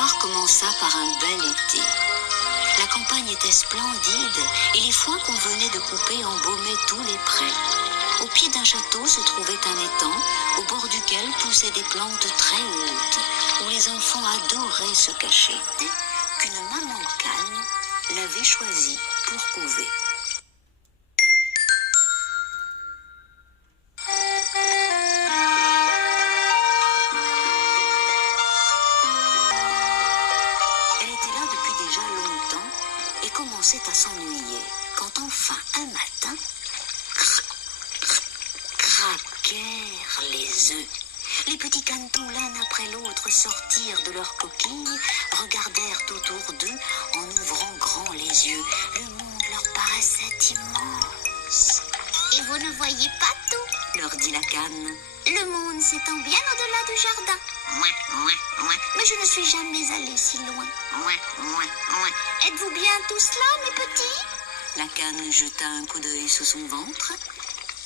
L'histoire commença par un bel été. La campagne était splendide et les foins qu'on venait de couper embaumaient tous les prés. Au pied d'un château se trouvait un étang au bord duquel poussaient des plantes très hautes où les enfants adoraient se cacher, qu'une maman cane l'avait choisi pour couver. Commençait à s'ennuyer quand enfin un matin craquèrent les œufs. Les petits canetons l'un après l'autre sortirent de leur coquille, regardèrent autour d'eux en ouvrant grand les yeux. Le monde leur paraissait immense. Et vous ne voyez pas tout, leur dit la cane. Le monde s'étend bien au-delà du jardin. Mais je ne suis jamais allée si loin. Êtes-vous bien tous là, mes petits? La cane jeta un coup d'œil sous son ventre.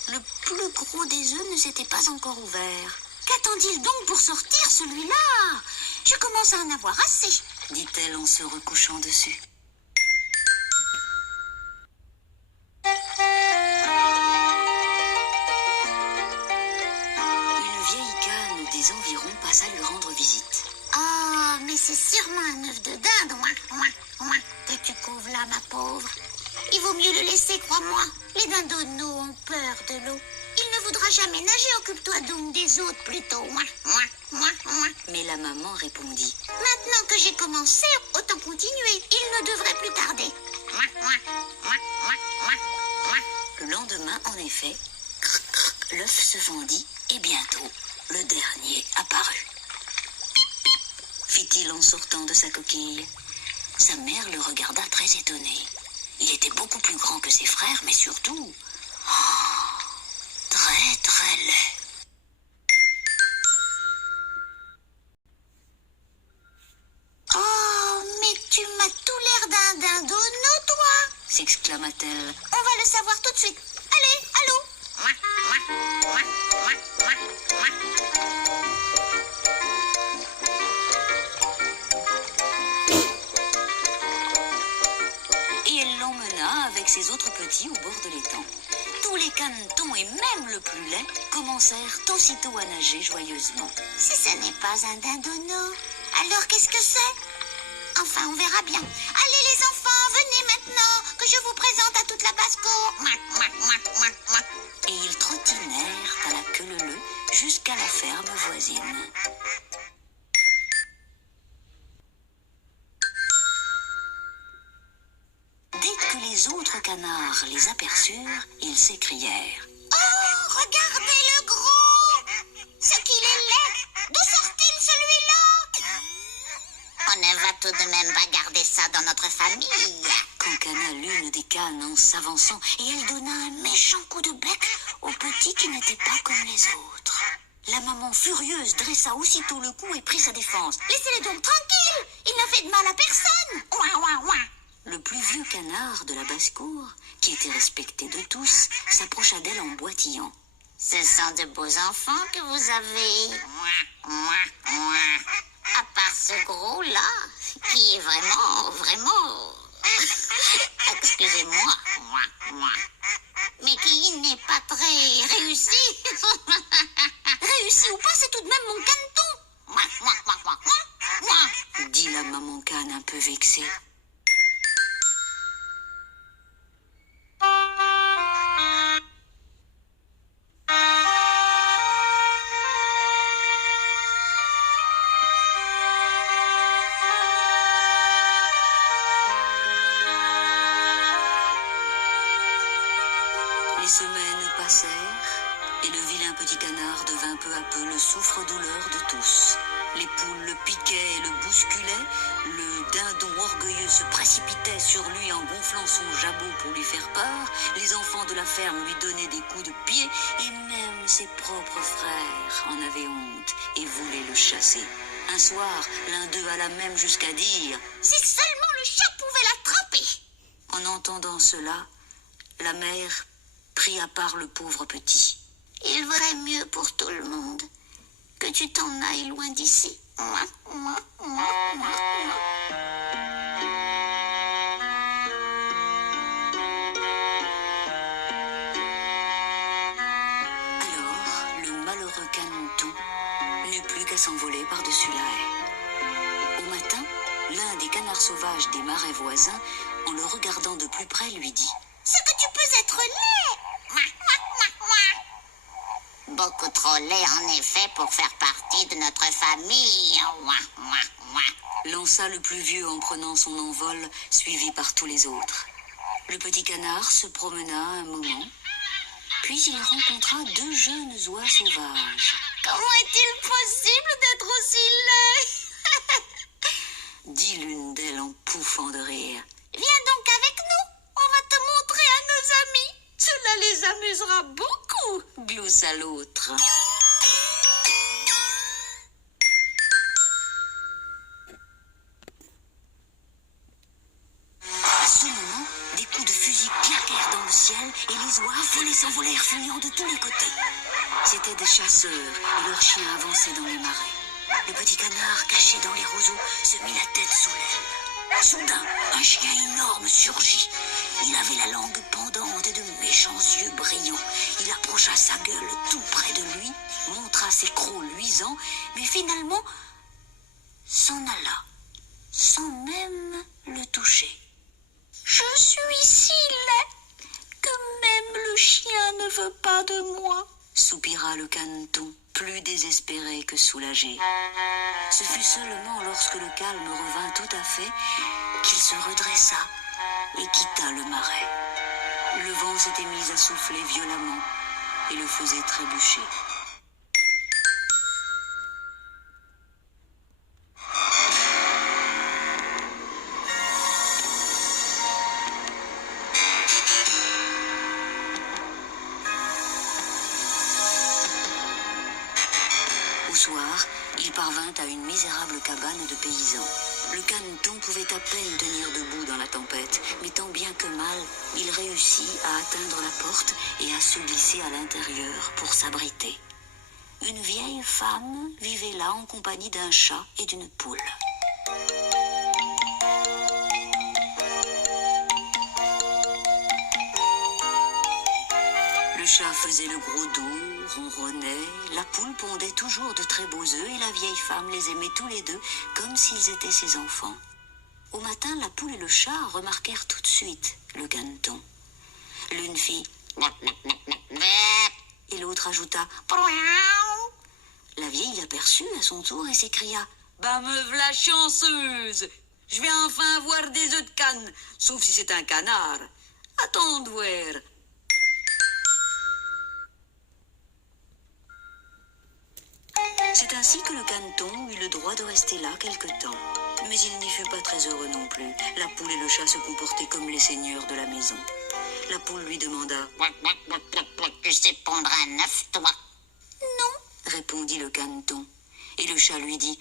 Le plus gros des œufs ne s'était pas encore ouvert. Qu'attend-il donc pour sortir, celui-là? Je commence à en avoir assez, dit-elle en se recouchant dessus. Des environs passa lui rendre visite. Oh, mais c'est sûrement un œuf de dinde, que tu couves là, ma pauvre. Il vaut mieux le laisser, crois-moi. Les dindonneaux ont peur de l'eau. Il ne voudra jamais nager, occupe-toi donc des autres plutôt. Mais la maman répondit. Maintenant que j'ai commencé, autant continuer. Il ne devrait plus tarder. Le lendemain, en effet, l'œuf se vendit et bientôt, le dernier apparut. Fit-il en sortant de sa coquille. Sa mère le regarda très étonnée. Il était beaucoup plus grand que ses frères, mais surtout, très très laid. Oh, mais tu m'as tout l'air d'un dindonneau, toi, s'exclama-t-elle. On va le savoir tout de suite. Allez, allô. Avec ses autres petits au bord de l'étang. Tous les canetons et même le plus laid commencèrent aussitôt à nager joyeusement. Si ce n'est pas un dindonneau, alors qu'est-ce que c'est? Enfin, on verra bien. Allez les enfants, venez maintenant, que je vous présente à toute la basse-cour. Et ils trottinèrent à la queue leu-leu jusqu'à la ferme voisine. Les autres canards les aperçurent, ils s'écrièrent. Oh, regardez le gros! Ce qu'il est laid! D'où sort-il celui-là? On ne va tout de même pas garder ça dans notre famille. Cancana l'une des canes en s'avançant, et elle donna un méchant coup de bec au petit qui n'était pas comme les autres. La maman furieuse dressa aussitôt le cou et prit sa défense. Laissez-les donc tranquilles! Il n'a fait de mal à personne! Le plus vieux canard de la basse-cour, qui était respecté de tous, s'approcha d'elle en boitillant. Ce sont de beaux enfants que vous avez. À part ce gros-là, qui est vraiment... Excusez-moi. Mais qui n'est pas très réussi. Réussi ou pas, c'est tout de même mon caneton, dit la maman cane un peu vexée. Les semaines passèrent et le vilain petit canard devint peu à peu le souffre-douleur de tous. Les poules le piquaient et le bousculaient, le dindon orgueilleux se précipitait sur lui en gonflant son jabot pour lui faire peur, les enfants de la ferme lui donnaient des coups de pied et même ses propres frères en avaient honte et voulaient le chasser. Un soir, l'un d'eux alla même jusqu'à dire « Si seulement le chat pouvait l'attraper !» En entendant cela, la mère prit à part le pauvre petit. Il vaudrait mieux pour tout le monde Que tu t'en ailles loin d'ici. Alors, le malheureux caneton n'eut plus qu'à s'envoler par-dessus la haie. Au matin, l'un des canards sauvages des marais voisins, en le regardant de plus près, lui dit: C'est que tu peux être laid. Beaucoup trop laid, en effet, pour faire partie de notre famille. lança le plus vieux en prenant son envol, suivi par tous les autres. Le petit canard se promena un moment, puis il rencontra deux jeunes oies sauvages. Comment est-il possible d'être aussi laid? Dit l'une d'elles en pouffant de rire. Viens donc avec nous, on va te montrer à nos amis. Cela les amusera beaucoup, gloussa l'autre. À ce moment, des coups de fusil claquèrent dans le ciel et les oies s'envolèrent fuyant de tous les côtés. C'étaient des chasseurs et leurs chiens avançaient dans les marais. Le petit canard, caché dans les roseaux, se mit la tête sous l'aile. Soudain, un chien énorme surgit. Il avait la langue pendante et de méchants yeux brillants. Il approcha sa gueule tout près de lui, montra ses crocs luisants, mais finalement s'en alla, sans même le toucher. Je suis si laid que même le chien ne veut pas de moi, soupira le caneton, plus désespéré que soulagé. Ce fut seulement lorsque le calme revint tout à fait qu'il se redressa et quitta le marais. Le vent s'était mis à souffler violemment et le faisait trébucher. Au soir, il parvint à une misérable cabane de paysans. Le caneton pouvait à peine tenir debout dans la tempête, mais tant bien que mal, il réussit à atteindre la porte et à se glisser à l'intérieur pour s'abriter. Une vieille femme vivait là en compagnie d'un chat et d'une poule. Le chat faisait le gros dos, ronronnait, la poule pondait toujours de très beaux œufs et la vieille femme les aimait tous les deux comme s'ils étaient ses enfants. Au matin, la poule et le chat remarquèrent tout de suite le caneton. L'une fit et l'autre ajouta. La vieille l'aperçut à son tour et s'écria: bah me v'là chanceuse! Je vais enfin avoir des œufs de canne, sauf si c'est un canard. Attends de voir. C'est ainsi que le caneton eut le droit de rester là quelque temps. Mais il n'y fut pas très heureux non plus. La poule et le chat se comportaient comme les seigneurs de la maison. La poule lui demanda: tu sais pondre un œuf, toi? Non, répondit le caneton. Et le chat lui dit: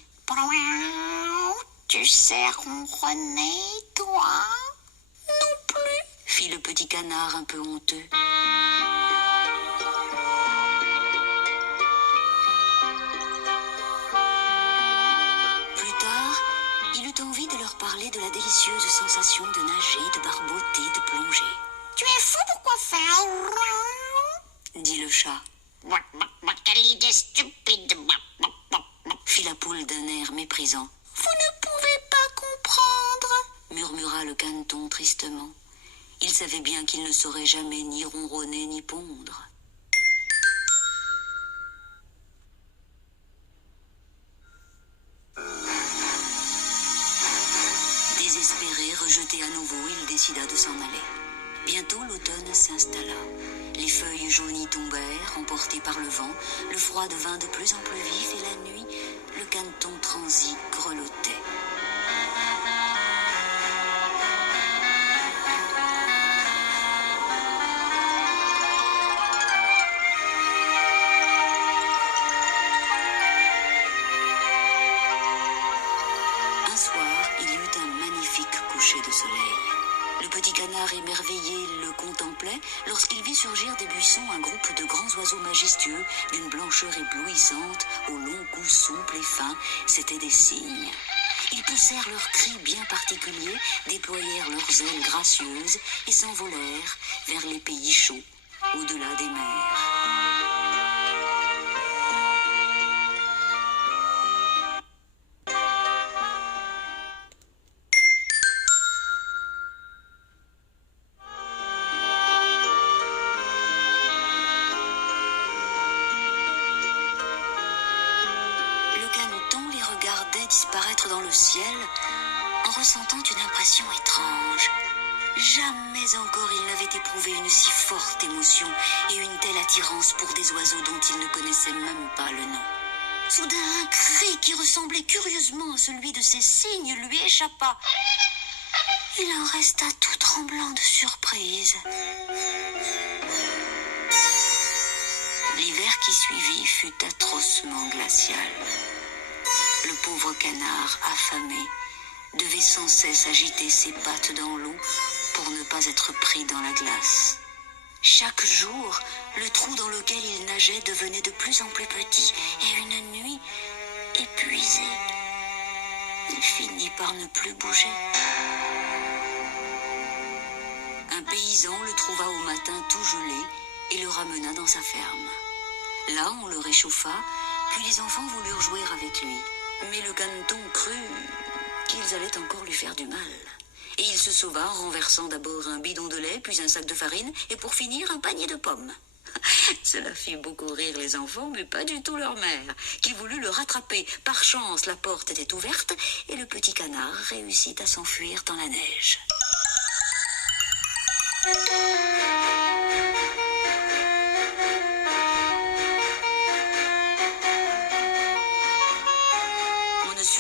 tu sais ronronner, toi? Non plus, fit le petit canard un peu honteux. Envie de leur parler de la délicieuse sensation de nager, de barboter, de plonger. Tu es fou, pourquoi faire? Dit le chat. Quelle idée stupide, fit la poule d'un air méprisant. Vous ne pouvez pas comprendre, murmura le caneton tristement. Il savait bien qu'il ne saurait jamais ni ronronner ni pondre. Désespéré, rejeté à nouveau, il décida de s'en aller. Bientôt, l'automne s'installa. Les feuilles jaunies tombèrent, emportées par le vent. Le froid devint de plus en plus vif et la nuit, le caneton transi grelottait. Un soir, il y eut un magnifique coucher de soleil. Le petit canard émerveillé le contemplait lorsqu'il vit surgir des buissons un groupe de grands oiseaux majestueux d'une blancheur éblouissante, aux longs cous souples et fins. C'étaient des cygnes. Ils poussèrent leurs cris bien particuliers, déployèrent leurs ailes gracieuses et s'envolèrent vers les pays chauds, au-delà des mers. Disparaître dans le ciel en ressentant une impression étrange. Jamais encore il n'avait éprouvé une si forte émotion et une telle attirance pour des oiseaux dont il ne connaissait même pas le nom. Soudain, un cri qui ressemblait curieusement à celui de ces cygnes lui échappa. Il en resta tout tremblant de surprise. L'hiver qui suivit fut atrocement glacial. Le pauvre canard, affamé, devait sans cesse agiter ses pattes dans l'eau pour ne pas être pris dans la glace. Chaque jour, le trou dans lequel il nageait devenait de plus en plus petit et une nuit, épuisé, il finit par ne plus bouger. Un paysan le trouva au matin tout gelé et le ramena dans sa ferme. Là, on le réchauffa, puis les enfants voulurent jouer avec lui. Mais le caneton crut qu'ils allaient encore lui faire du mal. Et il se sauva en renversant d'abord un bidon de lait, puis un sac de farine, et pour finir, un panier de pommes. Cela fit beaucoup rire les enfants, mais pas du tout leur mère, qui voulut le rattraper. Par chance, la porte était ouverte, et le petit canard réussit à s'enfuir dans la neige.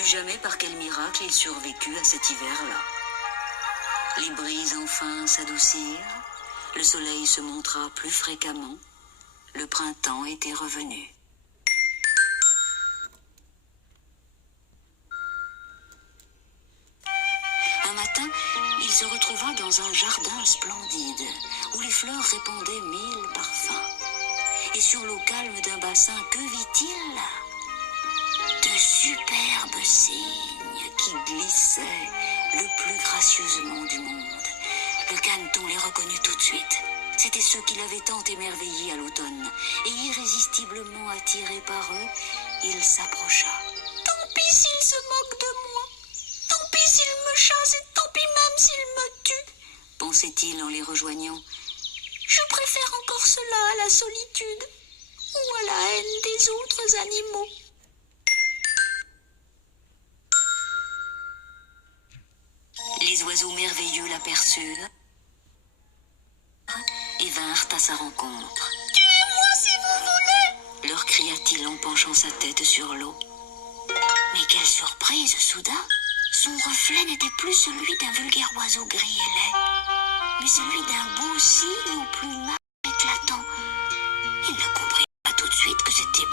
Jamais par quel miracle il survécut à cet hiver-là. Les brises enfin s'adoucirent, le soleil se montra plus fréquemment, le printemps était revenu. Un matin, il se retrouva dans un jardin splendide, où les fleurs répandaient 1000 parfums. Et sur l'eau calme d'un bassin, que vit-il ? De superbes cygnes qui glissaient le plus gracieusement du monde. Le caneton les reconnut tout de suite. C'étaient ceux qui l'avaient tant émerveillé à l'automne. Et irrésistiblement attiré par eux, il s'approcha. « Tant pis s'il se moque de moi, tant pis s'il me chasse et tant pis même s'il me tue, pensait-il en les rejoignant. Je préfère encore cela à la solitude ou à la haine des autres animaux. » Les oiseaux merveilleux l'aperçurent et vinrent à sa rencontre. « Tuez-moi si vous voulez !» leur cria-t-il en penchant sa tête sur l'eau. Mais quelle surprise, soudain! Son reflet n'était plus celui d'un vulgaire oiseau gris et laid, mais celui d'un beau cygne au plumage éclatant. Il ne comprit pas tout de suite que c'était